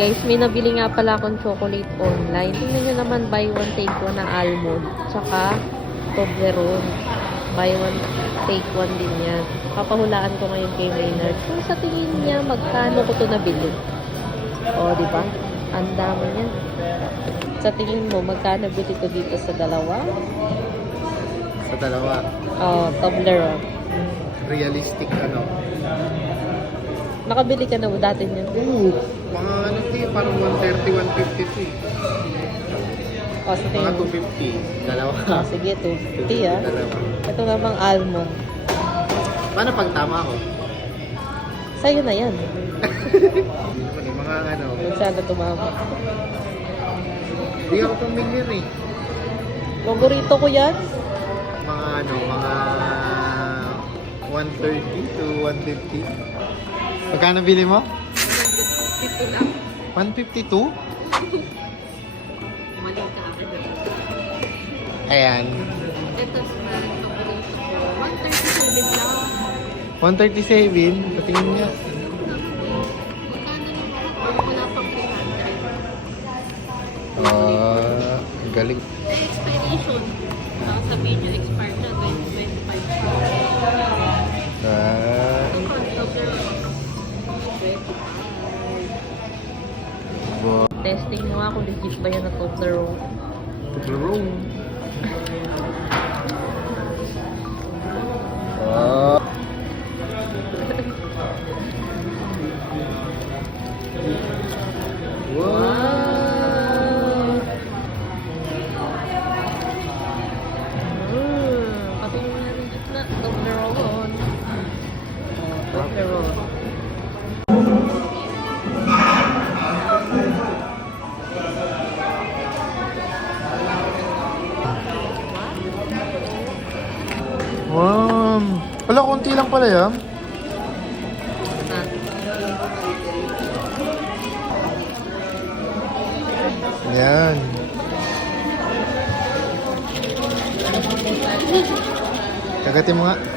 Guys, may nabili nga pala akong chocolate online. Tingnan nyo naman, buy one, take one na almond. Tsaka, Toblerone. Buy one, take one din yan. Papahulaan ko ngayon kay Maynard. Kung sa tingin niya, magkano ko to nabili? O, di ba? Ang dami niya. Sa tingin mo, magkano bili ko dito sa dalawa? Sa dalawa. O, Toblerone. Realistic ano. Nakabili ka na ba dati niyan? Oo. Mga ano di, parang 130, 150 eh. O, sa Mga tingin mo. 250. Dalawa. Ah, sige, 250 ah. Dalawa. Ito namang almond. Paano pag tama ako? Sa'yo na yan. Hindi naman eh, mga ano. Huwag sana tumama. Hindi ako pamilyar eh. Paborito ko yan. Mga ano, mga 130 to 150. Magkano bili mo? 52 lang. 152? Mali ka akin. Ayan. Ito sa paborito ko. 137 lang. 137? Patingin niya. Magkano naman? Wala pang 300. Galing. May expiration. Sa video expired na 2025. Ang controller. 25. Testing mo nga kung legit ba yan na Toblerone. Toblerone. Wow! Pati yung legit na Toblerone. Toblerone. Wow. Wala, konti lang pala yan. Yan. Kagatin mo nga.